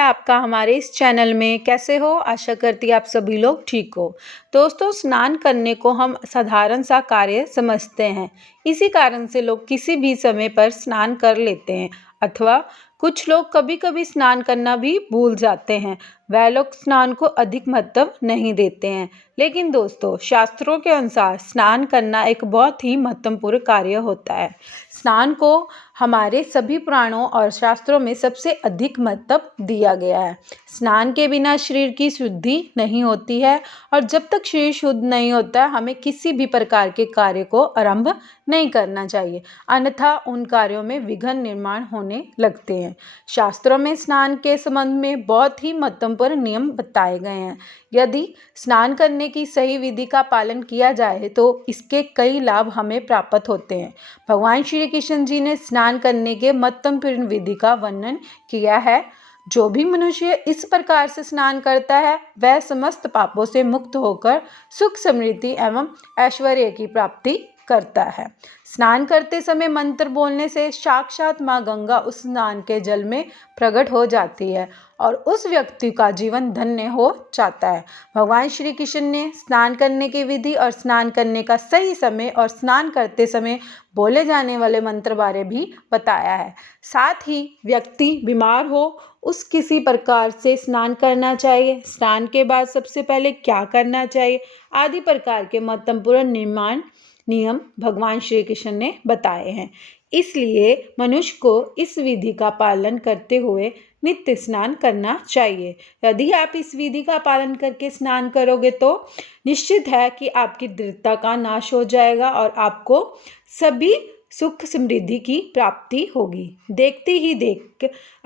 आपका हमारे इस चैनल में। कैसे हो? आशा करती आप सभी लोग ठीक हो। दोस्तों, स्नान करने को हम साधारण सा कार्य समझते हैं। इसी कारण से लोग किसी भी समय पर स्नान कर लेते हैं अथवा कुछ लोग कभी कभी स्नान करना भी भूल जाते हैं। वह लोग स्नान को अधिक महत्व नहीं देते हैं। लेकिन दोस्तों, शास्त्रों के अनुसार स्नान करना एक बहुत ही महत्वपूर्ण कार्य होता है। स्नान को हमारे सभी पुराणों और शास्त्रों में सबसे अधिक महत्व दिया गया है। स्नान के बिना शरीर की शुद्धि नहीं होती है और जब तक शरीर शुद्ध नहीं होता हमें किसी भी प्रकार के कार्य को आरंभ नहीं करना चाहिए, अन्यथा उन कार्यों में विघ्न निर्माण होने लगते हैं। शास्त्रों में स्नान के संबंध में बहुत ही महत्वपूर्ण नियम बताए गए हैं। यदि स्नान करने की सही विधि का पालन किया जाए तो इसके कई लाभ हमें प्राप्त होते हैं। भगवान श्री कृष्ण जी ने स्नान करने के महत्वपूर्ण विधि का वर्णन किया है। जो भी मनुष्य इस प्रकार से स्नान करता है वह समस्त पापों से मुक्त होकर सुख समृद्धि एवं ऐश्वर्य की प्राप्ति करता है। स्नान करते समय मंत्र बोलने से साक्षात माँ गंगा उस स्नान के जल में प्रकट हो जाती है और उस व्यक्ति का जीवन धन्य हो जाता है। भगवान श्री कृष्ण ने स्नान करने की विधि और स्नान करने का सही समय और स्नान करते समय बोले जाने वाले मंत्र बारे भी बताया है। साथ ही व्यक्ति बीमार हो उस किसी प्रकार से स्नान करना चाहिए, स्नान के बाद सबसे पहले क्या करना चाहिए आदि प्रकार के महत्वपूर्ण नियम भगवान श्री कृष्ण ने बताए हैं। इसलिए मनुष्य को इस विधि का पालन करते हुए नित्य स्नान करना चाहिए। यदि आप इस विधि का पालन करके स्नान करोगे तो निश्चित है कि आपकी दृढ़ता का नाश हो जाएगा और आपको सभी सुख समृद्धि की प्राप्ति होगी। देखते ही देख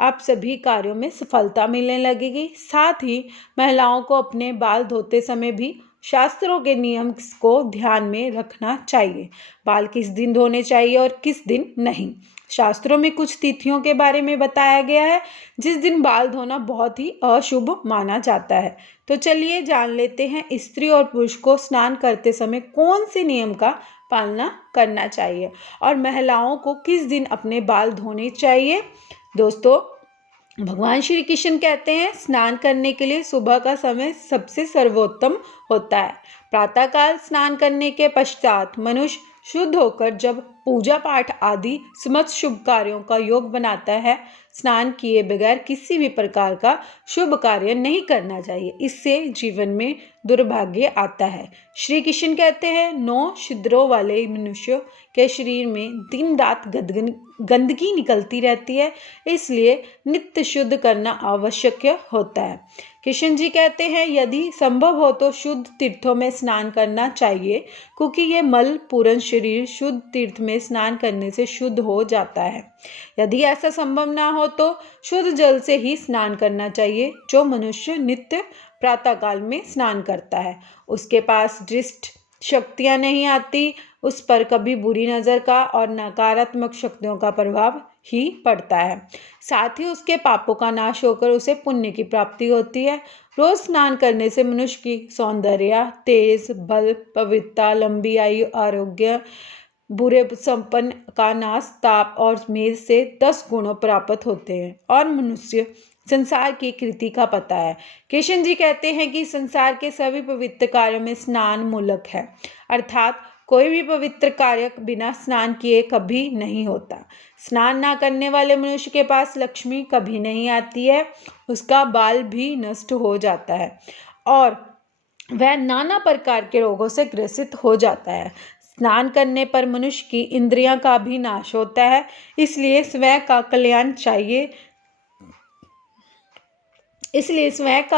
आप सभी कार्यों में सफलता मिलने लगेगी। साथ ही महिलाओं को अपने बाल धोते समय भी शास्त्रों के नियम को ध्यान में रखना चाहिए। बाल किस दिन धोने चाहिए और किस दिन नहीं। शास्त्रों में कुछ तिथियों के बारे में बताया गया है जिस दिन बाल धोना बहुत ही अशुभ माना जाता है। तो चलिए जान लेते हैं स्त्री और पुरुष को स्नान करते समय कौन से नियम का पालना करना चाहिए और महिलाओं को किस दिन अपने बाल धोने चाहिए। दोस्तों, भगवान श्री कृष्ण कहते हैं स्नान करने के लिए सुबह का समय सबसे सर्वोत्तम होता है। प्रातःकाल स्नान करने के पश्चात मनुष्य शुद्ध होकर जब पूजा पाठ आदि समस्त शुभ कार्यों का योग बनाता है, स्नान किए बगैर किसी भी प्रकार का शुभ कार्य नहीं करना चाहिए। इससे जीवन में दुर्भाग्य आता है। श्री कृष्ण कहते हैं 9 छिद्रों वाले मनुष्य के शरीर में दिन रात गंदगी निकलती रहती है, इसलिए नित्य शुद्ध करना आवश्यक होता है। कृष्ण जी कहते हैं यदि संभव हो तो शुद्ध तीर्थों में स्नान करना चाहिए, क्योंकि ये मल पूर्ण शरीर शुद्ध तीर्थ में स्नान करने से शुद्ध हो जाता है। यदि ऐसा संभव ना हो तो शुद्ध जल से ही स्नान करना चाहिए। जो मनुष्य नित्य प्रातःकाल में स्नान करता है उसके पास दृष्ट शक्तियां नहीं आती, उस पर कभी बुरी नज़र का और नकारात्मक शक्तियों का प्रभाव ही पड़ता है। साथ ही उसके पापों का नाश होकर उसे पुण्य की प्राप्ति होती है। रोज स्नान करने से मनुष्य की सौंदर्य, तेज, बल, पवित्रता, लंबी आयु, आरोग्य, बुरे संपन्न का नाश, ताप और मेद से 10 गुणों प्राप्त होते हैं और मनुष्य संसार की कृति का पता है। कृष्ण जी कहते हैं कि संसार के सभी पवित्र कार्यों में स्नान मूलक है, अर्थात कोई भी पवित्र कार्य बिना स्नान किए कभी नहीं होता। स्नान ना करने वाले मनुष्य के पास लक्ष्मी कभी नहीं आती है, उसका बाल भी नष्ट हो जाता है और वह नाना प्रकार के रोगों से ग्रसित हो जाता है। स्नान करने पर मनुष्य की इंद्रियां का भी नाश होता है, इसलिए स्वयं का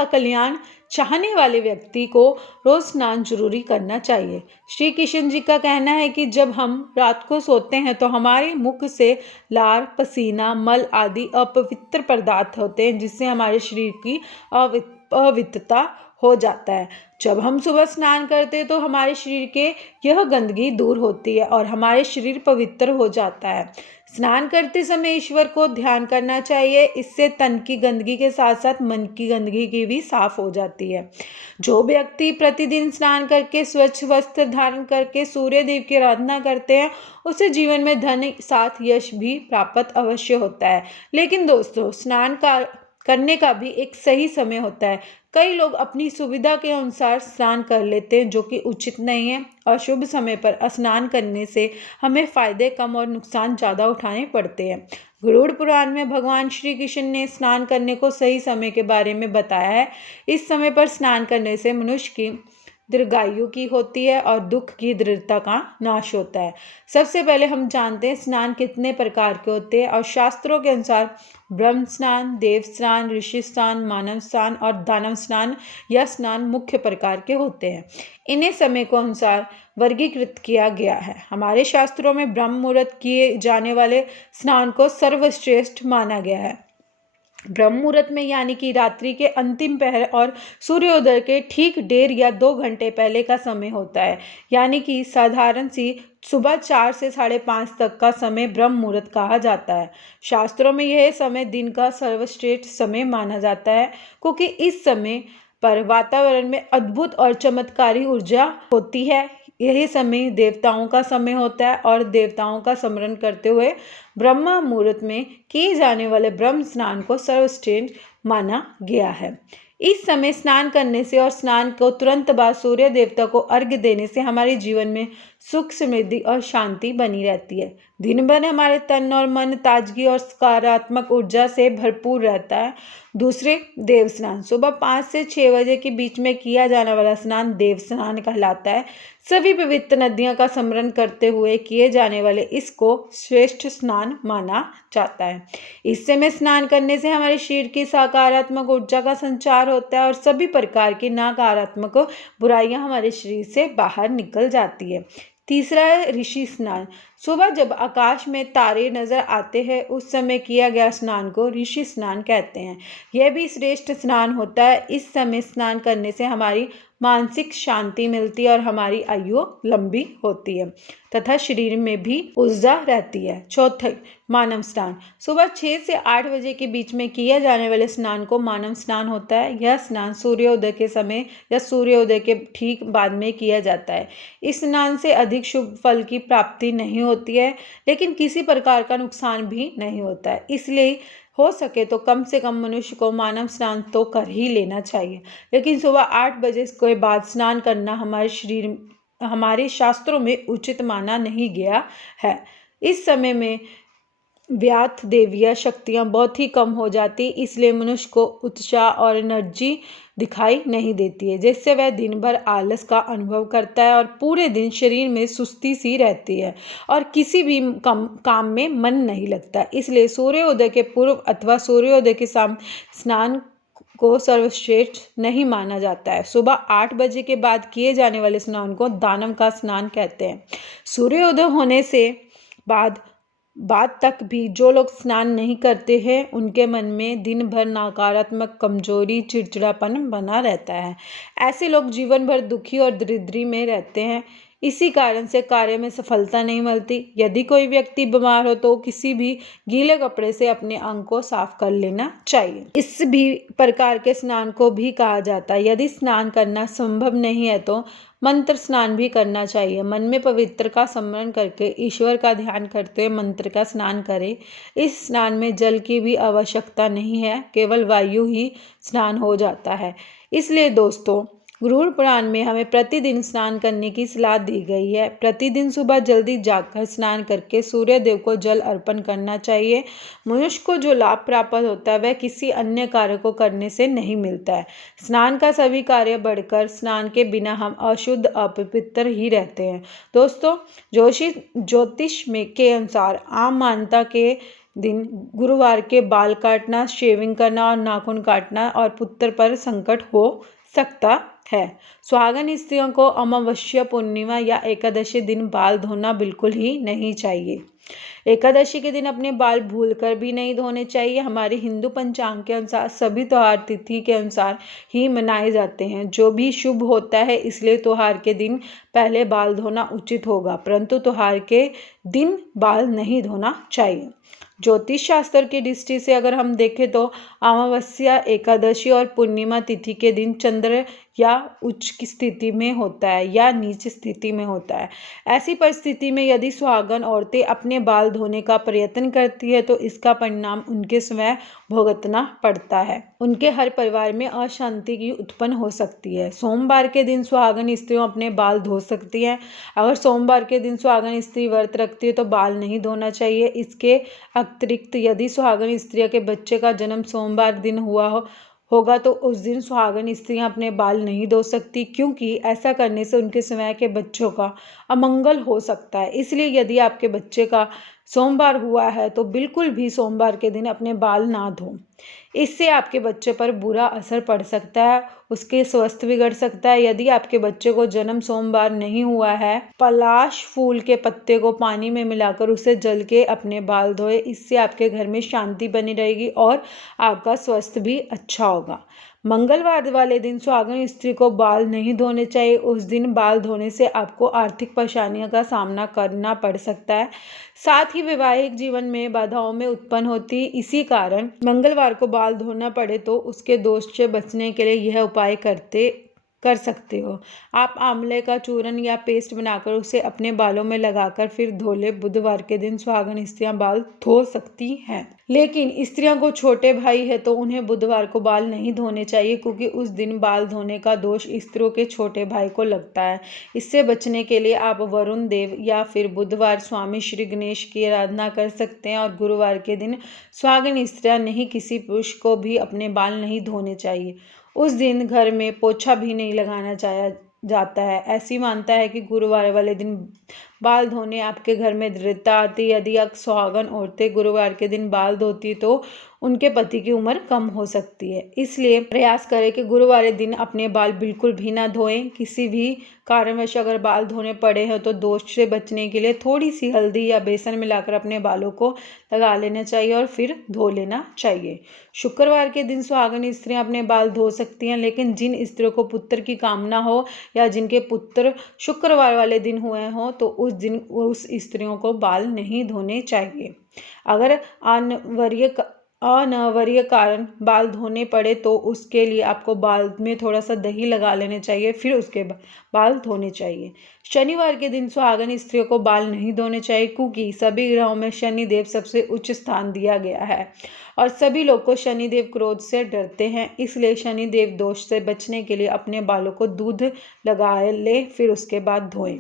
कल्याण चाहने वाले व्यक्ति को रोज स्नान जरूरी करना चाहिए। श्री कृष्ण जी का कहना है कि जब हम रात को सोते हैं तो हमारे मुख से लार, पसीना, मल आदि अपवित्र पदार्थ होते हैं, जिससे हमारे शरीर की अवित्रता हो जाता है। जब हम सुबह स्नान करते हैं तो हमारे शरीर के यह गंदगी दूर होती है और हमारे शरीर पवित्र हो जाता है। स्नान करते समय ईश्वर को ध्यान करना चाहिए, इससे तन की गंदगी के साथ साथ मन की गंदगी की भी साफ हो जाती है। जो व्यक्ति प्रतिदिन स्नान करके स्वच्छ वस्त्र धारण करके सूर्य देव की आराधना करते हैं उसे जीवन में धन साथ यश भी प्राप्त अवश्य होता है। लेकिन दोस्तों, स्नान करने का भी एक सही समय होता है। कई लोग अपनी सुविधा के अनुसार स्नान कर लेते हैं, जो कि उचित नहीं है। अशुभ समय पर स्नान करने से हमें फायदे कम और नुकसान ज़्यादा उठाने पड़ते हैं। गरुड़ पुराण में भगवान श्री कृष्ण ने स्नान करने को सही समय के बारे में बताया है। इस समय पर स्नान करने से मनुष्य की दीर्घायु की होती है और दुख की दृढ़ता का नाश होता है। सबसे पहले हम जानते हैं स्नान कितने प्रकार के होते हैं, और शास्त्रों के अनुसार ब्रह्म स्नान, देव स्नान, ऋषि स्नान, मानव स्नान और दानव स्नान यह स्नान मुख्य प्रकार के होते हैं। इन्हें समय को अनुसार वर्गीकृत किया गया है। हमारे शास्त्रों में ब्रह्म मुहूर्त किए जाने वाले स्नान को सर्वश्रेष्ठ माना गया है। ब्रह्म मुहूर्त में यानी कि रात्रि के अंतिम पहर और सूर्योदय के ठीक 1.5 या 2 घंटे पहले का समय होता है, यानी कि साधारण सी सुबह 4 से 5:30 तक का समय ब्रह्म मुहूर्त कहा जाता है। शास्त्रों में यह समय दिन का सर्वश्रेष्ठ समय माना जाता है, क्योंकि इस समय पर वातावरण में अद्भुत और चमत्कारी ऊर्जा होती है। यही समय देवताओं का समय होता है, और देवताओं का स्मरण करते हुए ब्रह्म मुहूर्त में किए जाने वाले ब्रह्म स्नान को सर्वश्रेष्ठ माना गया है। इस समय स्नान करने से और स्नान को तुरंत बाद सूर्य देवता को अर्घ्य देने से हमारे जीवन में सुख, समृद्धि और शांति बनी रहती है। दिन भर हमारे तन और मन ताजगी और सकारात्मक ऊर्जा से भरपूर रहता है। दूसरे, देव स्नान। सुबह 5 से 6 बजे के बीच में किया जाने वाला स्नान देव स्नान कहलाता है। सभी पवित्र नदियों का स्मरण करते हुए किए जाने वाले इसको श्रेष्ठ स्नान माना जाता है। इस समय स्नान करने से हमारे शरीर की सकारात्मक ऊर्जा का संचार होता है और सभी प्रकार की नकारात्मक बुराइयां हमारे शरीर से बाहर निकल जाती है। तीसरा है ऋषि स्नान। सुबह जब आकाश में तारे नजर आते हैं, उस समय किया गया स्नान को ऋषि स्नान कहते हैं। यह भी श्रेष्ठ स्नान होता है। इस समय स्नान करने से हमारी मानसिक शांति मिलती है और हमारी आयु लंबी होती है तथा शरीर में भी ऊर्जा रहती है। चौथे, मानव स्नान। सुबह 6 से 8 बजे के बीच में किया जाने वाले स्नान को मानव स्नान होता है। यह स्नान सूर्योदय के समय या सूर्योदय के ठीक बाद में किया जाता है। इस स्नान से अधिक शुभ फल की प्राप्ति नहीं होती है, लेकिन किसी प्रकार का नुकसान भी नहीं होता है। इसलिए हो सके तो कम से कम मनुष्य को मानव स्नान तो कर ही लेना चाहिए, लेकिन सुबह 8 बजे के बाद स्नान करना हमारे शास्त्रों में उचित माना नहीं गया है। इस समय में व्यात देवीय शक्तियाँ बहुत ही कम हो जाती, इसलिए मनुष्य को उत्साह और एनर्जी दिखाई नहीं देती है, जिससे वह दिन भर आलस का अनुभव करता है और पूरे दिन शरीर में सुस्ती सी रहती है और किसी भी काम में मन नहीं लगता। इसलिए सूर्योदय के पूर्व अथवा सूर्योदय के सामने स्नान को सर्वश्रेष्ठ नहीं माना जाता है। सुबह 8 बजे के बाद किए जाने वाले स्नान को दानव का स्नान कहते हैं। सूर्योदय होने से बाद तक भी जो लोग स्नान नहीं करते हैं, उनके मन में दिन भर नकारात्मक, कमजोरी, चिड़चिड़ापन बना रहता है। ऐसे लोग जीवन भर दुखी और दरिद्री में रहते हैं। इसी कारण से कार्य में सफलता नहीं मिलती। यदि कोई व्यक्ति बीमार हो तो किसी भी गीले कपड़े से अपने अंग को साफ कर लेना चाहिए। इस भी प्रकार के स्नान को भी कहा जाता है। यदि स्नान करना संभव नहीं है तो मंत्र स्नान भी करना चाहिए। मन में पवित्र का स्मरण करके ईश्वर का ध्यान करते हुए मंत्र का स्नान करें। इस स्नान में जल की भी आवश्यकता नहीं है, केवल वायु ही स्नान हो जाता है। इसलिए दोस्तों, गरुड़ पुराण में हमें प्रतिदिन स्नान करने की सलाह दी गई है। प्रतिदिन सुबह जल्दी जागकर स्नान करके सूर्य देव को जल अर्पण करना चाहिए। मनुष्य को जो लाभ प्राप्त होता है वह किसी अन्य कार्य को करने से नहीं मिलता है। स्नान का सभी कार्य बढ़कर स्नान के बिना हम अशुद्ध, अपवित्र ही रहते हैं। दोस्तों, ज्योतिष में के अनुसार आम मान्यता के दिन गुरुवार के बाल काटना, शेविंग करना और नाखून काटना और पुत्र पर संकट हो सकता है। सुहागन स्त्रियों को अमावस्या, पूर्णिमा या एकादशी दिन बाल धोना बिल्कुल ही नहीं चाहिए। एकादशी के दिन अपने बाल भूलकर भी नहीं धोने चाहिए। हमारे हिंदू पंचांग के अनुसार सभी त्योहार तिथि के अनुसार ही मनाए जाते हैं, जो भी शुभ होता है। इसलिए त्योहार के दिन पहले बाल धोना उचित होगा, परंतु त्योहार के दिन बाल नहीं धोना चाहिए। ज्योतिष शास्त्र की दृष्टि से अगर हम देखें तो अमावस्या, एकादशी और पूर्णिमा तिथि के दिन चंद्र या उच्च की स्थिति में होता है या नीच स्थिति में होता है। ऐसी परिस्थिति में यदि सुहागन औरतें अपने बाल धोने का प्रयत्न करती है तो इसका परिणाम उनके स्वयं भुगतना पड़ता है। उनके हर परिवार में अशांति की उत्पन्न हो सकती है। सोमवार के दिन सुहागन स्त्रियों अपने बाल धो सकती हैं। अगर सोमवार के दिन सुहागन स्त्री व्रत रखती है तो बाल नहीं धोना चाहिए। इसके अतिरिक्त यदि सुहागन स्त्री के बच्चे का जन्म सोमवार दिन होगा तो उस दिन सुहागन स्त्रियां अपने बाल नहीं धो सकती, क्योंकि ऐसा करने से उनके स्वयं के बच्चों का अमंगल हो सकता है। इसलिए यदि आपके बच्चे का सोमवार हुआ है तो बिल्कुल भी सोमवार के दिन अपने बाल ना धों। इससे आपके बच्चे पर बुरा असर पड़ सकता है, उसके स्वास्थ्य बिगड़ सकता है। यदि आपके बच्चे को जन्म सोमवार नहीं हुआ है, पलाश फूल के पत्ते को पानी में मिलाकर उसे जल के अपने बाल धोए। इससे आपके घर में शांति बनी रहेगी और आपका स्वास्थ्य भी अच्छा होगा। मंगलवार वाले दिन सुहागन स्त्री को बाल नहीं धोने चाहिए। उस दिन बाल धोने से आपको आर्थिक परेशानियों का सामना करना पड़ सकता है, साथ ही वैवाहिक जीवन में बाधाओं में उत्पन्न होती। इसी कारण मंगलवार को बाल धोना पड़े तो उसके दोष से बचने के लिए यह उपाय कर सकते हो। आप आंवले का चूर्ण या पेस्ट बनाकर उसे अपने बालों में लगाकर फिर धो ले। बुधवार के दिन सुहागन स्त्रियां बाल धो सकती हैं, लेकिन स्त्रियों को छोटे भाई है तो उन्हें बुधवार को बाल नहीं धोने चाहिए, क्योंकि उस दिन बाल धोने का दोष स्त्रियों के छोटे भाई को लगता है। इससे बचने के लिए आप वरुण देव या फिर बुधवार स्वामी श्री गणेश की आराधना कर सकते हैं। और गुरुवार के दिन सुहागन स्त्रियां नहीं किसी पुरुष को भी अपने बाल नहीं धोने चाहिए। उस दिन घर में पोछा भी नहीं लगाना जाता है। ऐसी मानता है कि गुरुवार वाले दिन बाल धोने आपके घर में दृढ़ता आती है। यदि सुहागन औरतें गुरुवार के दिन बाल धोती तो उनके पति की उम्र कम हो सकती है। इसलिए प्रयास करें कि गुरुवार के दिन अपने बाल बिल्कुल भी ना धोएं। किसी भी कारणवश अगर बाल धोने पड़े हैं तो दोष से बचने के लिए थोड़ी सी हल्दी या बेसन मिलाकर अपने बालों को लगा लेना चाहिए और फिर धो लेना चाहिए। शुक्रवार के दिन सुहागन स्त्रियां अपने बाल धो सकती हैं, लेकिन जिन स्त्रियों को पुत्र की कामना हो या जिनके पुत्र शुक्रवार वाले दिन हुए हों तो उस दिन उस स्त्रियों को बाल नहीं धोने चाहिए। अगर अनिवार्य कारण बाल धोने पड़े तो उसके लिए आपको बाल में थोड़ा सा दही लगा लेने चाहिए, फिर उसके बाल धोने चाहिए। शनिवार के दिन सुहागन स्त्रियों को बाल नहीं धोने चाहिए, क्योंकि सभी ग्रहों में शनि देव सबसे उच्च स्थान दिया गया है और सभी लोग को शनिदेव क्रोध से डरते हैं। इसलिए शनिदेव दोष से बचने के लिए अपने बालों को दूध लगा ले, फिर उसके बाद धोएं।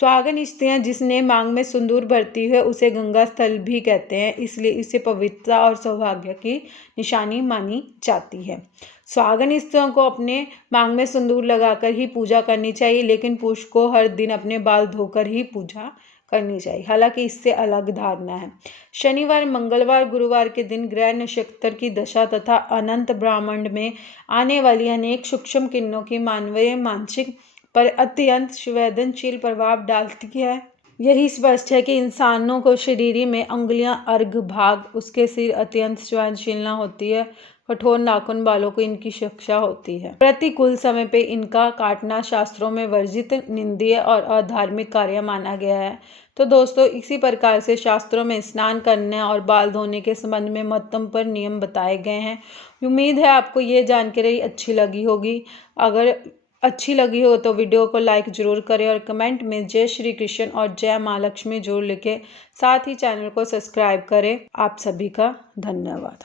सुहागन स्त्रियां जिसने मांग में सिंदूर भरती है उसे गंगा स्थल भी कहते हैं, इसलिए इसे पवित्रता और सौभाग्य की निशानी मानी जाती है। सुहागन स्त्रियों को अपने मांग में सिंदूर लगाकर ही पूजा करनी चाहिए, लेकिन पुरुष को हर दिन अपने बाल धोकर ही पूजा करनी चाहिए। हालांकि इससे अलग धारणा है। शनिवार, मंगलवार, गुरुवार के दिन ग्रह नक्षत्र की दशा तथा अनंत ब्रह्मांड में आने वाली अनेक सूक्ष्म किरणों की मानवीय मानसिक पर अत्यंत संवेदनशील प्रभाव डालती है। यही स्पष्ट है कि इंसानों को शरीर में अंगुलियां, अर्घ भाग, उसके सिर अत्यंत संवेदनशील होती है। कठोर नाखून बालों को इनकी शिक्षा होती है। प्रतिकूल समय पे इनका काटना शास्त्रों में वर्जित, निंदनीय और अधार्मिक कार्य माना गया है। तो दोस्तों, इसी प्रकार से शास्त्रों में स्नान करने और बाल धोने के संबंध में महत्वपूर्ण पर नियम बताए गए हैं। उम्मीद है आपको ये जानकारी अच्छी लगी होगी। अगर अच्छी लगी हो तो वीडियो को लाइक जरूर करें और कमेंट में जय श्री कृष्ण और जय माँ लक्ष्मी जरूर लिखें। साथ ही चैनल को सब्सक्राइब करें। आप सभी का धन्यवाद।